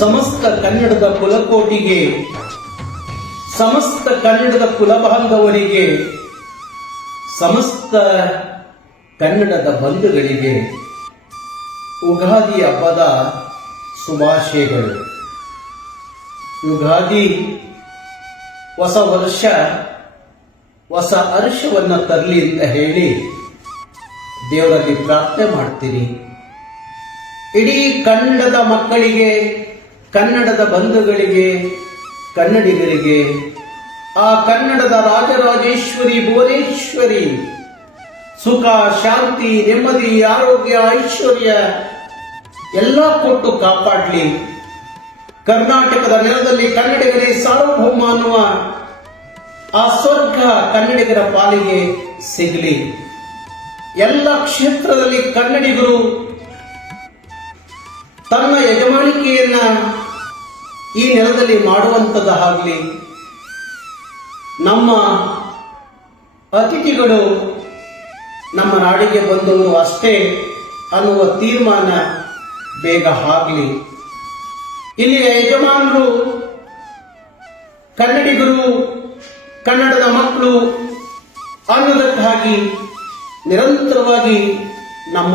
ಸಮಸ್ತ ಕನ್ನಡದ ಕುಲಕೋಟಿಗೆ, ಸಮಸ್ತ ಕನ್ನಡದ ಕುಲಬಾಂಧವರಿಗೆ, ಸಮಸ್ತ ಕನ್ನಡದ ಬಂಧುಗಳಿಗೆ ಉಗಾದಿ ಹಬ್ಬದ ಶುಭಾಶಯಗಳು. ಯುಗಾದಿ ಹೊಸ ವರ್ಷ, ಹೊಸ ಅರ್ಷವನ್ನು ತರಲಿ ಅಂತ ಹೇಳಿ ದೇವರಲ್ಲಿ ಪ್ರಾರ್ಥನೆ ಮಾಡ್ತೀನಿ. ಇಡೀ ಕನ್ನಡದ ಮಕ್ಕಳಿಗೆ ಕನ್ನಡದ ಬಂಧುಗಳಿಗೆ, ಕನ್ನಡಿಗರಿಗೆ, ಆ ಕನ್ನಡದ ರಾಜರಾಜೇಶ್ವರಿ, ಭುವನೇಶ್ವರಿ, ಸುಖ, ಶಾಂತಿ, ನೆಮ್ಮದಿ, ಆರೋಗ್ಯ, ಐಶ್ವರ್ಯ ಎಲ್ಲ ಕೊಟ್ಟು ಕಾಪಾಡಲಿ. ಕರ್ನಾಟಕದ ನೆಲದಲ್ಲಿ ಕನ್ನಡಿಗರೇ ಸಾರ್ವಭೌಮ ಅನ್ನುವ ಆ ಸ್ವರ್ಗ ಕನ್ನಡಿಗರ ಪಾಲಿಗೆ ಸಿಗಲಿ. ಎಲ್ಲ ಕ್ಷೇತ್ರದಲ್ಲಿ ಕನ್ನಡಿಗರು ತನ್ನ ಯಜಮಾನಿಕೆಯನ್ನ ಈ ನೆಲದಲ್ಲಿ ಮಾಡುವಂಥದ್ದಾಗಲಿ ನಮ್ಮ ಅತಿಥಿಗಳು ನಮ್ಮ ನಾಡಿಗೆ ಬಂದವರು ಅಷ್ಟೇ ಅನ್ನುವ ತೀರ್ಮಾನ ಬೇಗ ಆಗಲಿ. ಇಲ್ಲಿಯ ಯಜಮಾನರು, ಕನ್ನಡಿಗರು, ಕನ್ನಡದ ಮಕ್ಕಳು ಅನ್ನೋದಕ್ಕಾಗಿ ನಿರಂತರವಾಗಿ ನಮ್ಮ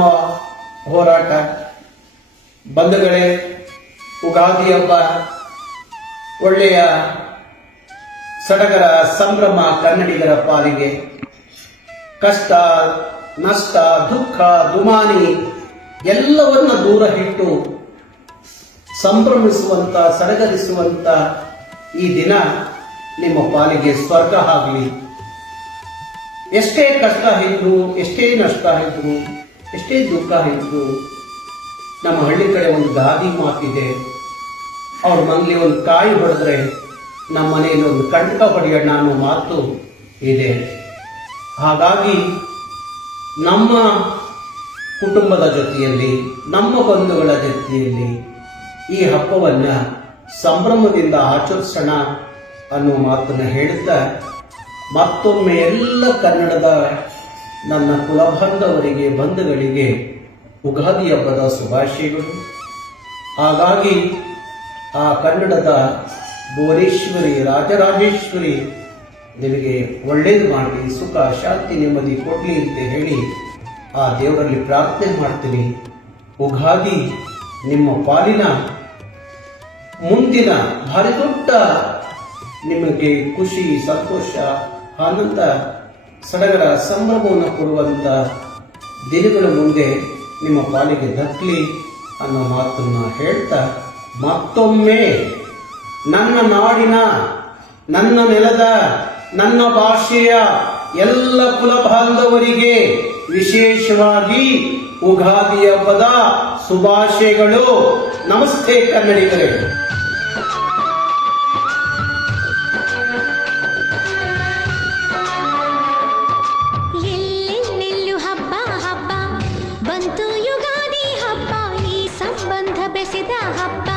ಹೋರಾಟ ಬಂಧುಗಳೇ, ಉಗಾದಿ ಹಬ್ಬ ಒಳ್ಳೆಯ ಸಡಗರ ಸಂಭ್ರಮ ಕನ್ನಡಿಗರ ಪಾಲಿಗೆ ಕಷ್ಟ, ನಷ್ಟ, ದುಃಖ, ದುಮಾನಿ ಎಲ್ಲವನ್ನ ದೂರ ಇಟ್ಟು ಸಂಭ್ರಮಿಸುವಂತ, ಸಡಗರಿಸುವಂತ ಈ ದಿನ ನಿಮ್ಮ ಪಾಲಿಗೆ ಸ್ವರ್ಗ ಆಗಲಿ. ಎಷ್ಟೇ ಕಷ್ಟ ಇದ್ರು, ಎಷ್ಟೇ ನಷ್ಟ ಇದ್ರು, ಎಷ್ಟೇ ದುಃಖ ಇದ್ರು ನಮ್ಮ ಹಳ್ಳಿ ಕಡೆ ಒಂದು ಗಾದಿ ಮಾತಿದೆ. ಅವ್ರ ಮನೇಲಿ ಒಂದು ಕಾಯಿ ಹೊಡೆದ್ರೆ ನಮ್ಮ ಮನೆಯಲ್ಲಿ ಒಂದು ಕಂಟಕ ಹೊಡೆಯೋಣ ಅನ್ನೋ ಮಾತು ಇದೆ. ಹಾಗಾಗಿ ನಮ್ಮ ಕುಟುಂಬದ ಜೊತೆಯಲ್ಲಿ, ನಮ್ಮ ಬಂಧುಗಳ ಜೊತೆಯಲ್ಲಿ ಈ ಹಬ್ಬವನ್ನು ಸಂಭ್ರಮದಿಂದ ಆಚರಿಸೋಣ ಅನ್ನೋ ಮಾತನ್ನ ಹೇಳುತ್ತಾ ಮತ್ತೊಮ್ಮೆ ಎಲ್ಲ ಕನ್ನಡದ ನನ್ನ ಕುಲಬಂಧವರಿಗೆ, ಬಂಧುಗಳಿಗೆ ಉಗಾದಿ ಹಬ್ಬದ ಶುಭಾಶಯಗಳು ಹಾಗಾಗಿ ಆ ಕನ್ನಡದ ಭುವನೇಶ್ವರಿ, ರಾಜರಾಜೇಶ್ವರಿ ನಿಮಗೆ ಒಳ್ಳೇದು ಮಾಡಿ, ಸುಖ, ಶಾಂತಿ, ನೆಮ್ಮದಿ ಕೊಡಲಿ ಅಂತ ಹೇಳಿ ಆ ದೇವರಲ್ಲಿ ಪ್ರಾರ್ಥನೆ ಮಾಡ್ತೀನಿ. ಉಗಾದಿ ನಿಮ್ಮ ಪಾಲಿನ ಮುಂದಿನ ಭಾರಿ ದೊಡ್ಡ ನಿಮಗೆ ಖುಷಿ, ಸಂತೋಷ, ಆನಂದ, ಸಡಗರ, ಸಂಭ್ರಮವನ್ನು ಕೊಡುವಂತ ದಿನಗಳ ಮುಂದೆ ನಿಮ್ಮ ಪಾಲಿಗೆ ದಕ್ಕಲಿ ಅನ್ನೋ ಮಾತನ್ನ ಹೇಳ್ತಾ ಮತ್ತೊಮ್ಮೆ ನನ್ನ ನಾಡಿನ, ನನ್ನ ನೆಲದ, ನನ್ನ ಭಾಷೆಯ ಎಲ್ಲ ಕುಲ ಬಾಂಧವರಿಗೆ ವಿಶೇಷವಾಗಿ ಉಗಾದಿ ಹಬ್ಬದ ಶುಭಾಶಯಗಳು. ನಮಸ್ತೆ ಕನ್ನಡಿಗರೇ. راشدة هبطة